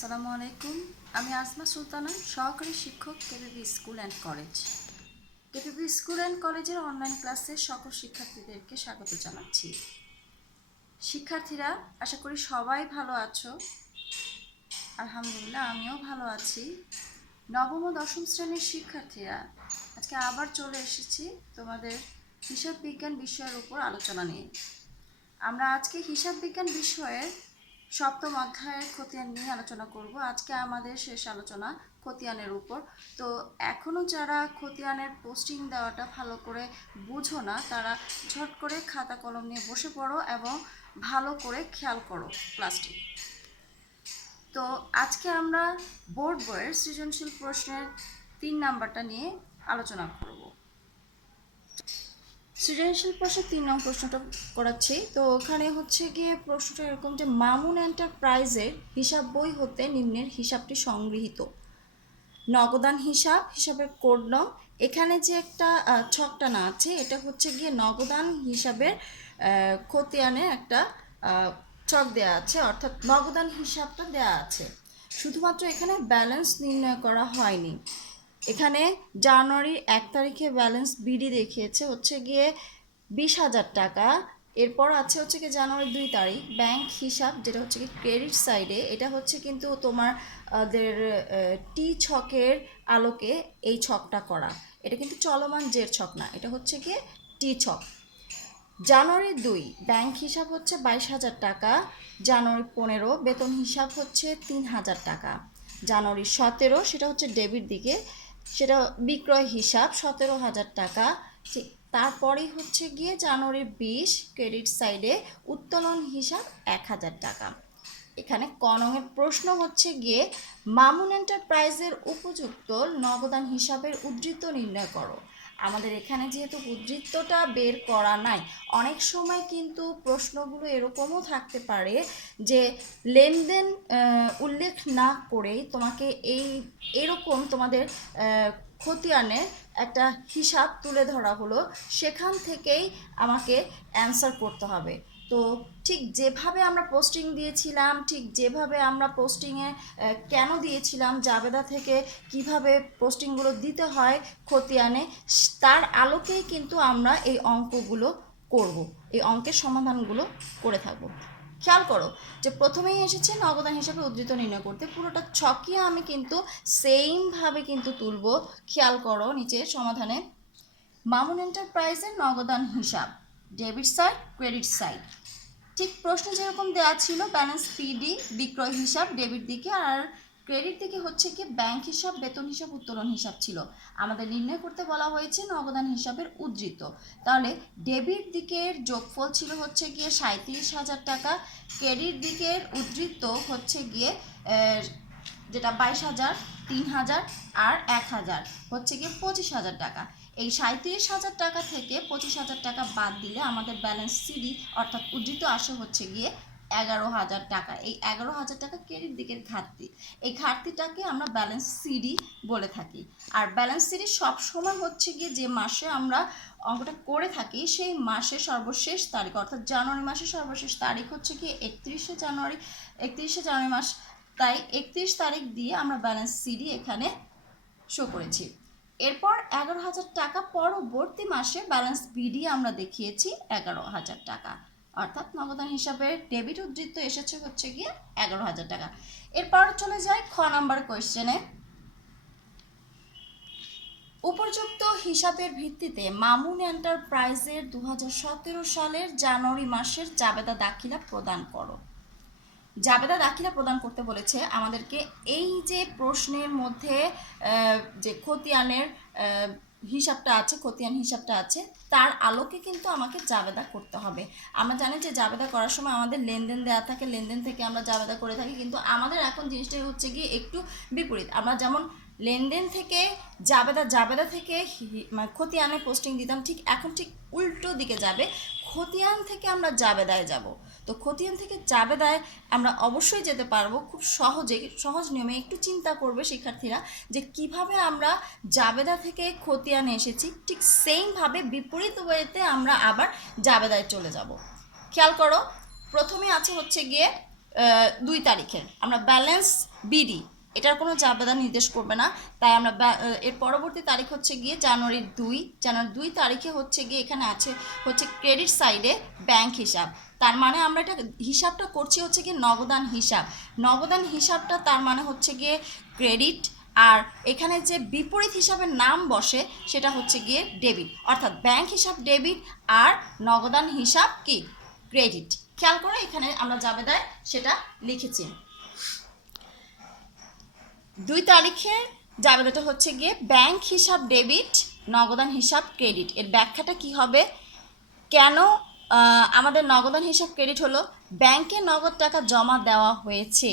আসসালামু আলাইকুম। আমি আসমা সুলতানা, সহকারী শিক্ষক, KPP school and college. KPP school and কলেজের অনলাইন ক্লাসে সকল শিক্ষার্থীদেরকে স্বাগত জানাচ্ছি। শিক্ষার্থীরা, আশা করি সবাই ভালো আছো। আলহামদুলিল্লাহ, আমিও ভালো আছি। নবম ও দশম শ্রেণীর শিক্ষার্থীরা, আজকে আবার চলে এসেছি তোমাদের হিসাব বিজ্ঞান বিষয়ের উপর আলোচনা নিয়ে। আমরা আজকে হিসাব বিজ্ঞান বিষয়ের সপ্তম অধ্যায়ের খতিয়ান নিয়ে আলোচনা করব। আজকে আমাদের শেষ আলোচনা খতিয়ানের উপর। তো এখনও যারা খতিয়ানের পোস্টিং দেওয়াটা ভালো করে বুঝো না, তারা ঝট করে খাতা কলম নিয়ে বসে পড়ো এবং ভালো করে খেয়াল করো ক্লাসটি। তো আজকে আমরা বোর্ড বইয়ের সৃজনশীল প্রশ্নের 3 নাম্বারটা নিয়ে আলোচনা করব। সৃজনশীল প্রশ্নের 3 নং প্রশ্নটা করাচ্ছি। তো ওখানে হচ্ছে গিয়ে প্রশ্নটা এরকম যে মামুন এন্টারপ্রাইজের হিসাব বই হতে নিম্নের হিসাবটি সংগৃহীত। নগদান হিসাবের কোড নং। এখানে যে একটা ছকটা না আছে, এটা হচ্ছে গিয়ে নগদান হিসাবের খতিয়ানে একটা ছক দেওয়া আছে, অর্থাৎ নগদান হিসাবটা দেওয়া আছে। শুধুমাত্র এখানে ব্যালেন্স নির্ণয় করা হয়নি। এখানে জানুয়ারির 1 তারিখে ব্যালেন্স বিডি দেখিয়েছে হচ্ছে গিয়ে 20,000 টাকা। এরপর আছে হচ্ছে কি জানুয়ারি 2 তারিখ ব্যাংক হিসাব, যেটা হচ্ছে কি ক্রেডিট সাইডে। এটা হচ্ছে কিন্তু তোমাদের টি ছকের আলোকে এই ছকটা করা। এটা কিন্তু চলমান জের ছক না, এটা হচ্ছে গিয়ে টি ছক। জানুয়ারি 2 ব্যাংক হিসাব হচ্ছে 22,000 টাকা। জানুয়ারি 15 বেতন হিসাব হচ্ছে 3,000 টাকা। জানুয়ারি 17 সেটা হচ্ছে ডেবিট দিকে, সেটা বিক্রয় হিসাব 17,000 টাকা। ঠিক তারপরেই হচ্ছে গিয়ে জানুয়ারি 20 ক্রেডিট সাইডে উত্তোলন হিসাব 1,000 টাকা। এখানে কনংয়ের প্রশ্ন হচ্ছে গিয়ে মামুন এন্টারপ্রাইজের উপযুক্ত নগদান হিসাবের উদ্ধৃত নির্ণয় করো। আমাদের এখানে যেহেতু উদ্ধৃতটা বের করা নাই, অনেক সময় কিন্তু প্রশ্নগুলো এরকমও থাকতে পারে যে লেনদেন উল্লেখ না করেই তোমাকে এরকম তোমাদের খতিয়ানের একটা হিসাব তুলে ধরা হলো, সেখান থেকেই আমাকে অ্যান্সার করতে হবে। তো ঠিক যেভাবে আমরা পোস্টিং দিয়েছিলাম, ঠিক যেভাবে আমরা পোস্টিংয়ে কেন দিয়েছিলাম, জাবেদা থেকে কিভাবে পোস্টিংগুলো দিতে হয় খতিয়ানে, তার আলোকেই কিন্তু আমরা এই অঙ্কগুলো করব, এই অঙ্কের সমাধানগুলো করে থাকবো। খেয়াল করো যে প্রথমেই এসেছে নগদান হিসাবে উদ্ধৃত নির্ণয় করতে, পুরোটা ছকিয়ে আমি কিন্তু সেমভাবে কিন্তু তুলব। খেয়াল করো নিচের সমাধানে মামুন এন্টারপ্রাইজের নগদান হিসাব, ডেবিট সাইড ক্রেডিট সাইড। ঠিক প্রশ্ন যেরকম দেওয়া ছিল ব্যালেন্স পিডি বিক্রয় হিসাব ডেবিট দিকে, আর ক্রেডিট দিকে হচ্ছে কি ব্যাংক হিসাব, বেতন হিসাব, উত্তোলন হিসাব ছিল। আমাদের নির্ণয় করতে বলা হয়েছে নগদান হিসাবের উদ্ধৃত। তাহলে ডেবিট দিকের যোগফল ছিল হচ্ছে গিয়ে 37,000 টাকা, ক্রেডিট দিকের উদ্ধৃত হচ্ছে গিয়ে যেটা 22,000, 3,000 আর 1,000 হচ্ছে গিয়ে 25,000 টাকা। এই 37,000 টাকা থেকে 25,000 টাকা বাদ দিলে আমাদের ব্যালেন্স সিডি অর্থাৎ উদ্ধৃত আসে হচ্ছে গিয়ে 11,000 টাকা। এই 11,000 টাকা ক্রেডিট দিকের ঘাটতি, এই ঘাটতিটাকে আমরা ব্যালেন্স সিডি বলে থাকি। আর ব্যালেন্স সিডি সবসময় হচ্ছে গিয়ে যে মাসে আমরা অঙ্কটা করে থাকি সেই মাসের সর্বশেষ তারিখ, অর্থাৎ জানুয়ারি মাসের সর্বশেষ তারিখ হচ্ছে কি 31শে জানুয়ারি মাস। তাই 31 তারিখ দিয়ে আমরা ব্যালেন্স সিডি এখানে শো করেছি। এরপর 11,000 টাকা পরবর্তী মাসে ব্যালেন্স বিডি আমরা দেখিয়েছি 11,000 টাকা, অর্থাৎ নগদান হিসাবে ডেবিট উদ্ধৃত এসেছে হচ্ছে গিয়ে 11,000 টাকা। এরপর চলে যায় খ নাম্বার কোয়েশ্চেনে। উপযুক্ত হিসাবের ভিত্তিতে মামুন এন্টারপ্রাইজের 2017 সালের জানুয়ারি মাসের জাবেদা দাখিলা প্রদান করো। জাবেদা দাখিলা প্রদান করতে বলেছে আমাদেরকে। এই যে প্রশ্নের মধ্যে যে খতিয়ানের হিসাবটা আছে, খতিয়ান হিসাবটা আছে, তার আলোকে কিন্তু আমাকে জাবেদা করতে হবে। আমরা জানি যে জাবেদা করার সময় আমাদের লেনদেন দেওয়া থাকে, লেনদেন থেকে আমরা জাবেদা করে থাকি, কিন্তু আমাদের এখন জিনিসটা হচ্ছে গিয়ে একটু বিপরীত। আমরা যেমন লেনদেন থেকে জাবেদা থেকে খতিয়ানে পোস্টিং দিতাম, ঠিক এখন ঠিক উল্টো দিকে যাবে, খতিয়ান থেকে আমরা জাবেদায় যাব। তো খতিয়ান থেকে জাবেদায় আমরা অবশ্যই যেতে পারবো খুব সহজ নিয়মে। একটু চিন্তা করবে শিক্ষার্থীরা যে কিভাবে আমরা জাবেদা থেকে খতিয়ানে এসেছি, ঠিক সেইমভাবে বিপরীত ওয়েতে আমরা আবার জাবেদায় চলে যাব। খেয়াল করো, প্রথমে আছে হচ্ছে গিয়ে 2 তারিখের আমরা ব্যালেন্স বিডি এটার কোনো জাবেদা নির্দেশ করবে না, তাই আমরা এর পরবর্তী তারিখ হচ্ছে গিয়ে জানুয়ারি 2 তারিখে হচ্ছে গিয়ে এখানে আছে হচ্ছে ক্রেডিট সাইডে ব্যাংক হিসাব। তার মানে আমরা এটা হিসাবটা করছি হচ্ছে গিয়ে নগদান হিসাব। নগদান হিসাবটা তার মানে হচ্ছে গিয়ে ক্রেডিট, আর এখানে যে বিপরীত হিসাবের নাম বসে সেটা হচ্ছে গিয়ে ডেবিট, অর্থাৎ ব্যাংক হিসাব ডেবিট আর নগদান হিসাব কি ক্রেডিট। খেয়াল করে এখানে আমরা জাবেদায় সেটা লিখেছি। 2 তারিখের জাবেদাটা হচ্ছে গিয়ে ব্যাংক হিসাব ডেবিট, নগদান হিসাব ক্রেডিট। এর ব্যাখ্যাটা কি হবে, কেন আমাদের নগদান হিসাব ক্রেডিট হলো, ব্যাংকে নগদ টাকা জমা দেওয়া হয়েছে,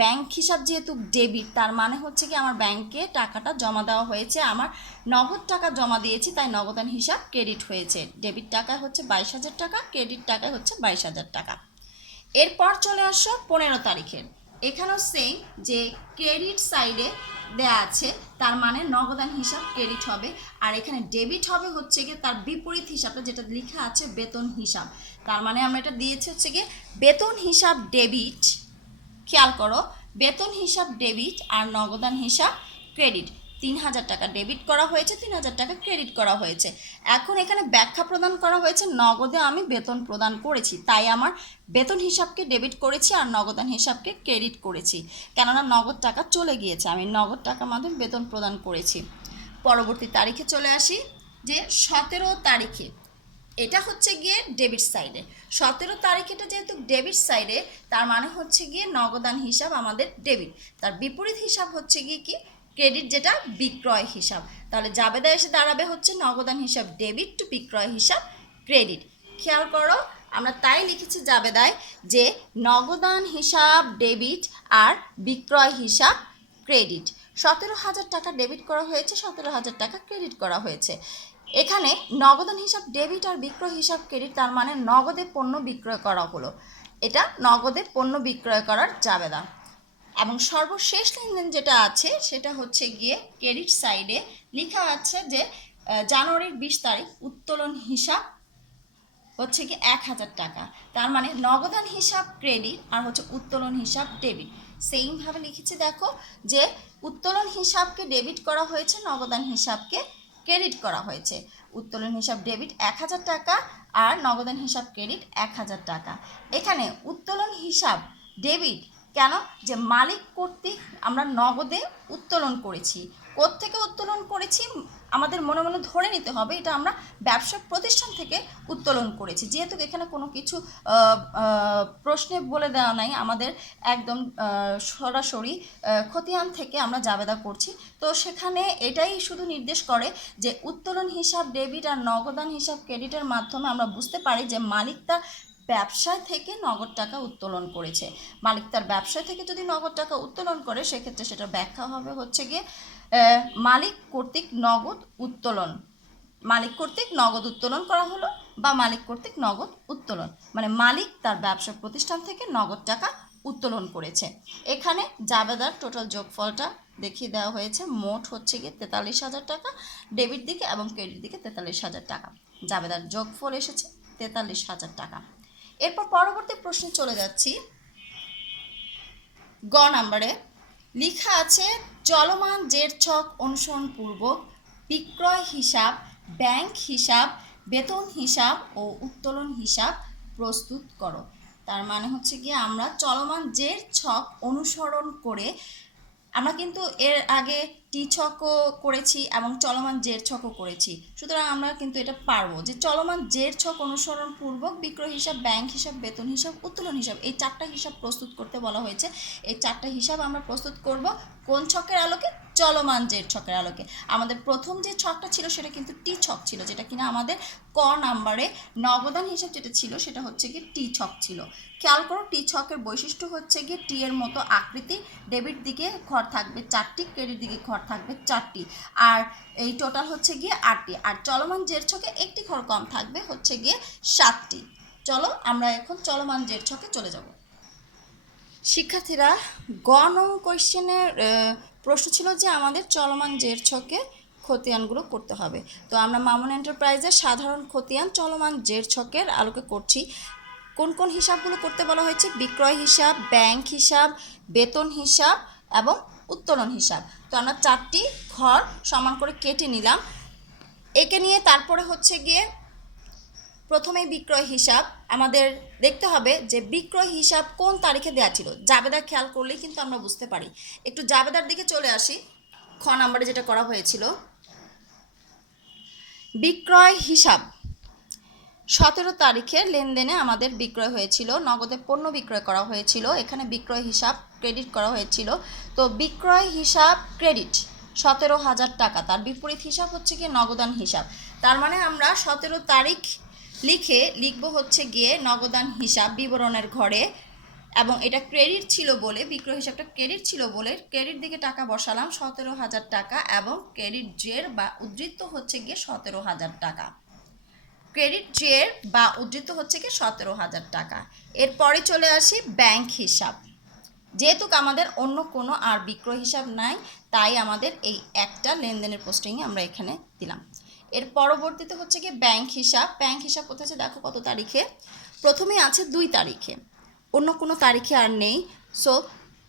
ব্যাংক হিসাব যেহেতু ডেবিট তার মানে হচ্ছে কি আমার ব্যাংকে টাকাটা জমা দেওয়া হয়েছে, আমার নগদ টাকা জমা দিয়েছি, তাই নগদান হিসাব ক্রেডিট হয়েছে। ডেবিট টাকায় হচ্ছে 22,000 টাকা, ক্রেডিট টাকায় হচ্ছে 22,000 টাকা। এরপর চলে আসো 15 তারিখের। এখানেও সেম, যে ক্রেডিট সাইডে দেয়া আছে তার মানে নগদান হিসাব ক্রেডিট হবে, আর এখানে ডেবিট হবে হচ্ছে গিয়ে তার বিপরীত হিসাবটা যেটা লেখা আছে বেতন হিসাব। তার মানে আমরা এটা দিয়েছি হচ্ছে গিয়ে বেতন হিসাব ডেবিট। খেয়াল করো, বেতন হিসাব ডেবিট আর নগদান হিসাব ক্রেডিট। 3,000 টাকা ডেবিট করা হয়েছে, 3,000 টাকা ক্রেডিট করা হয়েছে। এখন এখানে ব্যাখ্যা প্রদান করা হয়েছে নগদে আমি বেতন প্রদান করেছি, তাই আমার বেতন হিসাবকে ডেবিট করেছি আর নগদান হিসাবকে ক্রেডিট করেছি, কেননা নগদ টাকা চলে গিয়েছে, আমি নগদ টাকার মাধ্যমে বেতন প্রদান করেছি। পরবর্তী তারিখে চলে আসি, যে 17 তারিখে এটা হচ্ছে গিয়ে ডেবিট সাইডে। 17 তারিখ এটা যেহেতু ডেবিট সাইডে তার মানে হচ্ছে গিয়ে নগদান হিসাব আমাদের ডেবিট, তার বিপরীত হিসাব হচ্ছে গিয়ে কি ক্রেডিট, যেটা বিক্রয় হিসাব। তাহলে জাবেদা এসে দাঁড়াবে হচ্ছে নগদান হিসাব ডেবিট টু বিক্রয় হিসাব ক্রেডিট। খেয়াল করো, আমরা তাই লিখেছি জাবেদায় যে নগদান হিসাব ডেবিট আর বিক্রয় হিসাব ক্রেডিট। 17,000 টাকা ডেবিট করা হয়েছে, 17,000 টাকা ক্রেডিট করা হয়েছে। এখানে নগদান হিসাব ডেবিট আর বিক্রয় হিসাব ক্রেডিট, তার মানে নগদে পণ্য বিক্রয় করা হলো, এটা নগদে পণ্য বিক্রয় করার জাবেদা। এবং সর্বশেষ লেনদেন যেটা আছে সেটা হচ্ছে গিয়ে ক্রেডিট সাইডে লেখা আছে যে জানুয়ারির 20 তারিখ উত্তোলন হিসাব হচ্ছে কি 1,000 টাকা। তার মানে নগদান হিসাব ক্রেডিট আর হচ্ছে উত্তোলন হিসাব ডেবিট। সেইমভাবে লিখেছি, দেখো যে উত্তোলন হিসাবকে ডেবিট করা হয়েছে, নগদান হিসাবকে ক্রেডিট করা হয়েছে। উত্তোলন হিসাব ডেবিট 1,000 টাকা আর নগদান হিসাব ক্রেডিট 1,000 টাকা। এখানে উত্তোলন হিসাব ডেবিট কেন, যে মালিক কর্তৃক আমরা নগদে উত্তোলন করেছি। কোত্থেকে উত্তোলন করেছি আমাদের মনে মনে ধরে নিতে হবে, এটা আমরা ব্যবসা প্রতিষ্ঠান থেকে উত্তোলন করেছি, যেহেতু এখানে কোনো কিছু প্রশ্নে বলে দেওয়া নাই, আমাদের একদম সরাসরি খতিয়ান থেকে আমরা জাবেদা করছি। তো সেখানে এটাই শুধু নির্দেশ করে যে উত্তোলন হিসাব ডেবিট আর নগদান হিসাব ক্রেডিটের মাধ্যমে আমরা বুঝতে পারি যে মালিক তার ব্যবসায় থেকে নগদ টাকা উত্তোলন করেছে। মালিক তার ব্যবসায় থেকে যদি নগদ টাকা উত্তোলন করে সেক্ষেত্রে সেটার ব্যাখ্যা হবে হচ্ছে গিয়ে মালিক কর্তৃক নগদ উত্তোলন, মালিক কর্তৃক নগদ উত্তোলন করা হলো বা মালিক কর্তৃক নগদ উত্তোলন, মানে মালিক তার ব্যবসা প্রতিষ্ঠান থেকে নগদ টাকা উত্তোলন করেছে। এখানে জাবেদার টোটাল যোগফলটা দেখিয়ে দেওয়া হয়েছে, মোট হচ্ছে গিয়ে 43,000 টাকা, ডেবিট দিকে এবং ক্রেডিট দিকে 43,000 টাকা, জাবেদার যোগফল এসেছে 43,000 টাকা। এরপর পরবর্তী প্রশ্নে চলে যাচ্ছি। গ নাম্বারে লেখা আছে চলমান জের ছক অনুসরণপূর্বক বিক্রয় হিসাব, ব্যাংক হিসাব, বেতন হিসাব ও উত্তোলন হিসাব প্রস্তুত করো। তার মানে হচ্ছে গিয়ে আমরা চলমান জের ছক অনুসরণ করে, আমরা কিন্তু এর আগে টি ছকও করেছি এবং চলমান জের ছকও করেছি, সুতরাং আমরা কিন্তু এটা পারবো যে চলমান জের ছক অনুসরণ পূর্বক বিক্রয় হিসাব, ব্যাংক হিসাব, বেতন হিসাব, উত্তোলন হিসাব, এই 4টা হিসাব প্রস্তুত করতে বলা হয়েছে। এই 4টা হিসাব আমরা প্রস্তুত করব কোন ছকের আলোকে, চলমান জের ছকের আলোকে। আমাদের প্রথম যে ছকটা ছিল সেটা কিন্তু টি ছক ছিল, যেটা কিনা আমাদের ক নাম্বারে নগদান হিসাব যেটা ছিল সেটা হচ্ছে কি টি ছক ছিল। খেয়াল করো, টি ছকের বৈশিষ্ট্য হচ্ছে গিয়ে টি এর মতো আকৃতি, ডেবিট দিকে ঘর থাকবে 4টি, ক্রেডিট দিকে ঘর থাকবে 4টি, আর এই টোটাল হচ্ছে গিয়ে 8টি, আর চলমান জের ছকে একটি ঘর কম থাকবে হচ্ছে গিয়ে 7টি। চলো আমরা এখন চলমান জের ছকে চলে যাব। শিক্ষার্থীরা, গ নং কোয়েশ্চেনের প্রশ্ন ছিল যে আমাদের চলমান জের ছকে খতিয়ানগুলো করতে হবে। তো আমরা মামুন এন্টারপ্রাইজের সাধারণ খতিয়ান চলমান জের ছকের আলোকে করছি। কোন কোন হিসাবগুলো করতে বলা হয়েছে? বিক্রয় হিসাব, ব্যাংক হিসাব, বেতন হিসাব এবং উত্তোলন হিসাব। তো আমরা 4টি ঘর সমান করে কেটে নিলাম। একে নিয়ে তারপরে হচ্ছে গিয়ে প্রথমেই বিক্রয় হিসাব আমাদের দেখতে হবে যে বিক্রয় হিসাব কোন তারিখে দেওয়া ছিল। জাবেদা খেয়াল করলেই কিন্তু আমরা বুঝতে পারি। একটু জাবেদার দিকে চলে আসি। খ নাম্বারে যেটা করা হয়েছিল, বিক্রয় হিসাব 17 তারিখে লেনদেনে আমাদের বিক্রয় হয়েছিল, নগদে পণ্য বিক্রয় করা হয়েছিল। এখানে বিক্রয় হিসাব ক্রেডিট করা হয়েছিল। তো বিক্রয় হিসাব ক্রেডিট 17,000 টাকা, তার বিপরীত হিসাব হচ্ছে গিয়ে নগদান হিসাব। তার মানে আমরা 17 তারিখ লিখবো হচ্ছে গিয়ে নগদান হিসাব বিবরণের ঘরে, এবং এটা ক্রেডিট ছিল বলে, বিক্রয় হিসাবটা ক্রেডিট ছিল বলে ক্রেডিট দিকে টাকা বসালাম 17,000 টাকা, এবং ক্রেডিট জের বা উদ্ধৃত হচ্ছে গিয়ে 17,000 টাকা। ক্রেডিট জের বা উদ্ধৃত হচ্ছে কি 17,000 টাকা। এরপরে চলে আসি ব্যাংক হিসাব। যেহেতু আমাদের অন্য কোনো আর বিক্রয় হিসাব নাই, তাই আমাদের এই একটা লেনদেনের পোস্টিংয়ে আমরা এখানে দিলাম। এর পরবর্তীতে হচ্ছে কি ব্যাংক হিসাব। ব্যাংক হিসাব কোথায় আছে দেখো কত তারিখে, প্রথমে আছে 2 তারিখে, অন্য কোনো তারিখে আর নেই। সো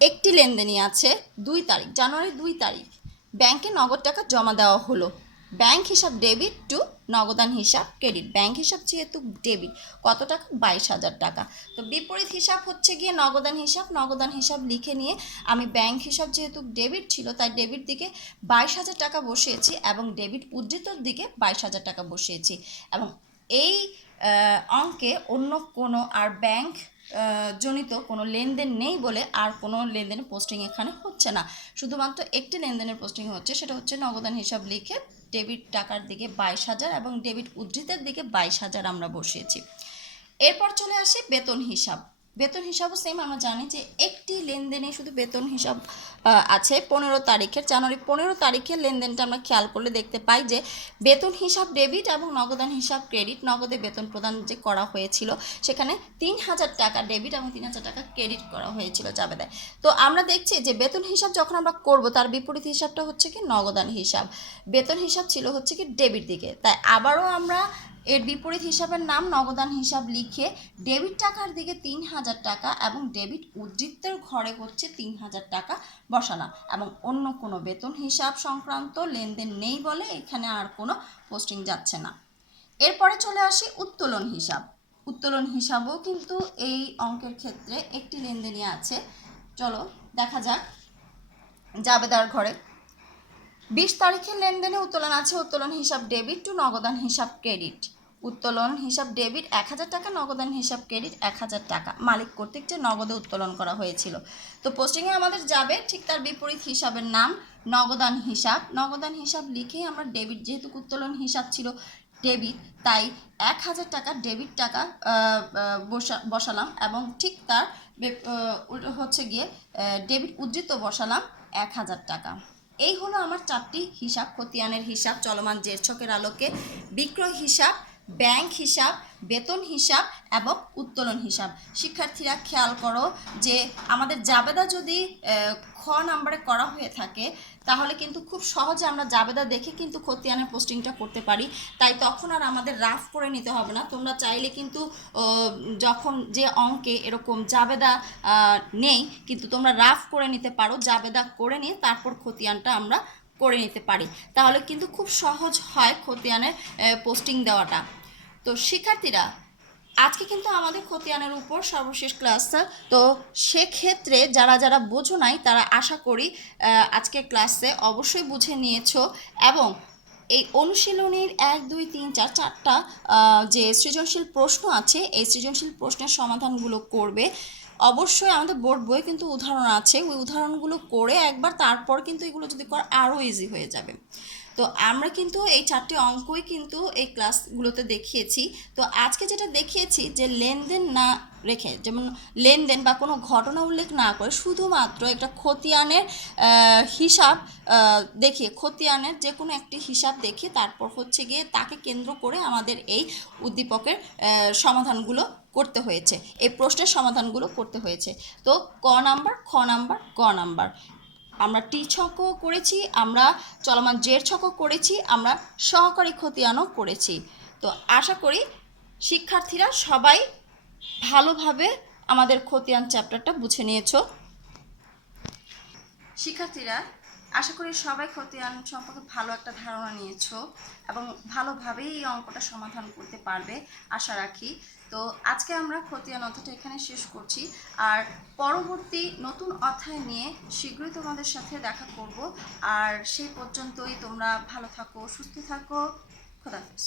একটি লেনদেনই আছে 2 তারিখ, জানুয়ারি 2 তারিখ ব্যাংকে নগদ টাকা জমা দেওয়া হলো। ব্যাংক হিসাব ডেবিট টু নগদান হিসাব ক্রেডিট। ব্যাংক হিসাব যেহেতু ডেবিট, কত টাকা? 22,000 টাকা। তো বিপরীত হিসাব হচ্ছে গিয়ে নগদান হিসাব। নগদান হিসাব লিখে নিয়ে আমি ব্যাংক হিসাব যেহেতু ডেবিট ছিল, তাই ডেবিট দিকে 22,000 টাকা বসিয়েছি এবং ডেবিট উদ্ধৃতর দিকে 22,000 টাকা বসিয়েছি। এবং এই অঙ্কে অন্য কোনো আর ব্যাংক জনিত কোনো লেনদেন নেই বলে আর কোনো লেনদেনের পোস্টিং এখানে হচ্ছে না। শুধুমাত্র একটি লেনদেনের পোস্টিং হচ্ছে, সেটা হচ্ছে নগদান হিসাব লিখে ডেবিট টাকার দিকে 22,000 এবং ডেবিট উদ্ধৃতের দিকে 22,000 আমরা বসিয়েছি। এরপর চলে আসে বেতন হিসাব। বেতন হিসাবও সেম, আমরা জানি যে একটি লেনদেনে শুধু বেতন হিসাব আছে 15 তারিখের, জানুয়ারি 15 তারিখের লেনদেনটা আমরা খেয়াল করলে দেখতে পাই যে বেতন হিসাব ডেবিট এবং নগদান হিসাব ক্রেডিট। নগদে বেতন প্রদান যে করা হয়েছিল সেখানে 3,000 টাকা ডেবিট এবং 3,000 টাকা ক্রেডিট করা হয়েছিল জাবেদায়। তো আমরা দেখছি যে বেতন হিসাব যখন আমরা করব, তার বিপরীত হিসাবটা হচ্ছে কি নগদান হিসাব। বেতন হিসাব ছিল হচ্ছে কি ডেবিট দিকে, তাই আবারও আমরা এর বিপরীত হিসাবের নাম নগদান হিসাব লিখে ডেবিট টাকার দিকে 3,000 টাকা এবং ডেবিট উদ্ধৃতের ঘরে হচ্ছে 3,000 টাকা বসালাম, এবং অন্য কোনো বেতন হিসাব সংক্রান্ত লেনদেন নেই বলে এখানে আর কোনো পোস্টিং যাচ্ছে না। এরপরে চলে আসি উত্তোলন হিসাব। উত্তোলন হিসাবও কিন্তু এই অঙ্কের ক্ষেত্রে একটি লেনদেনই আছে। চলো দেখা যাক। জাবেদার ঘরে 20 তারিখের লেনদেনে উত্তোলন আছে। উত্তোলন হিসাব ডেবিট টু নগদান হিসাব ক্রেডিট। উত্তোলন হিসাব ডেবিট 1,000 টাকা, নগদান হিসাব ক্রেডিট 1,000 টাকা। মালিক কর্তৃক যে নগদে উত্তোলন করা হয়েছিল। তো পোস্টিংয়ে আমাদের যাবে ঠিক তার বিপরীত হিসাবের নাম নগদান হিসাব। নগদান হিসাব লিখেই আমরা ডেবিট, যেহেতু উত্তোলন হিসাব ছিল ডেবিট, তাই 1,000 টাকা ডেবিট টাকা বসালাম এবং ঠিক তার হচ্ছে গিয়ে ডেবিট উদ্ধৃত বসালাম 1,000 টাকা। এই হলো আমার 4টি হিসাব, খতিয়ানের হিসাব চলমান জের ছকের আলোকে, বিক্রয় হিসাব, ব্যাংক হিসাব, বেতন হিসাব এবং উত্তোলন হিসাব। শিক্ষার্থীরা খেয়াল করো যে আমাদের জাবেদা যদি খ নাম্বারে করা হয়ে থাকে, তাহলে কিন্তু খুব সহজে আমরা জাবেদা দেখে কিন্তু খতিয়ানের পোস্টিংটা করতে পারি। তাই তখন আর আমাদের রাফ করে নিতে হবে না। তোমরা চাইলে কিন্তু যখন যে অঙ্কে এরকম জাবেদা নেই, কিন্তু তোমরা রাফ করে নিতে পারো। জাবেদা করে নিয়ে তারপর খতিয়ানটা আমরা করে নিতে পারি, তাহলে কিন্তু খুব সহজ হয় খতিয়ানের পোস্টিং দেওয়াটা। তো শিক্ষার্থীরা, আজকে কিন্তু আমাদের খতিয়ানের উপর সর্বশেষ ক্লাসটা। তো সেক্ষেত্রে যারা যারা বোঝো নাই, তারা আশা করি আজকে ক্লাসে অবশ্যই বুঝে নিয়েছো, এবং এই অনুশীলনীর 1, 2, 3, 4 চারটা যে সৃজনশীল প্রশ্ন আছে, এই সৃজনশীল প্রশ্নের সমাধানগুলো করবে। অবশ্যই আমাদের বোর্ড বই কিন্তু উদাহরণ আছে, ওই উদাহরণগুলো করে একবার, তারপর কিন্তু এগুলো যদি করা আরও ইজি হয়ে যাবে। তো আমরা কিন্তু এই 4টি অঙ্কই কিন্তু এই ক্লাসগুলোতে দেখিয়েছি। তো আজকে যেটা দেখিয়েছি যে লেনদেন না রেখে, যেমন লেনদেন বা কোনো ঘটনা উল্লেখ না করে শুধুমাত্র একটা খতিয়ানের হিসাব দেখিয়ে, খতিয়ানের যে কোনো একটি হিসাব দেখিয়ে তারপর হচ্ছে গিয়ে তাকে কেন্দ্র করে আমাদের এই উদ্দীপকের সমাধানগুলো করতে হয়েছে, এই প্রশ্নের সমাধানগুলো করতে হয়েছে। তো ক নাম্বার, খ নাম্বার, গ নাম্বার আমরা টি ছকও করেছি, আমরা চলমান জের ছকও করেছি, আমরা সহকারী খতিয়ানও করেছি। তো আশা করি শিক্ষার্থীরা সবাই ভালোভাবে আমাদের খতিয়ান চ্যাপ্টারটা বুঝে নিয়েছো। শিক্ষার্থীরা, আশা করি সবাই খতিয়ান সম্পর্কে ভালো একটা ধারণা নিয়েছো এবং ভালোভাবেই এই অঙ্কটা সমাধান করতে পারবে আশা রাখি। তো আজকে আমরা খতিয়ান অধ্যায়টা এখানে শেষ করছি, আর পরবর্তী নতুন অধ্যায় নিয়ে শীঘ্রই তোমাদের সাথে দেখা করব। আর সেই পর্যন্তই তোমরা ভালো থাকো, সুস্থ থাকো। খোদা হাফেজ।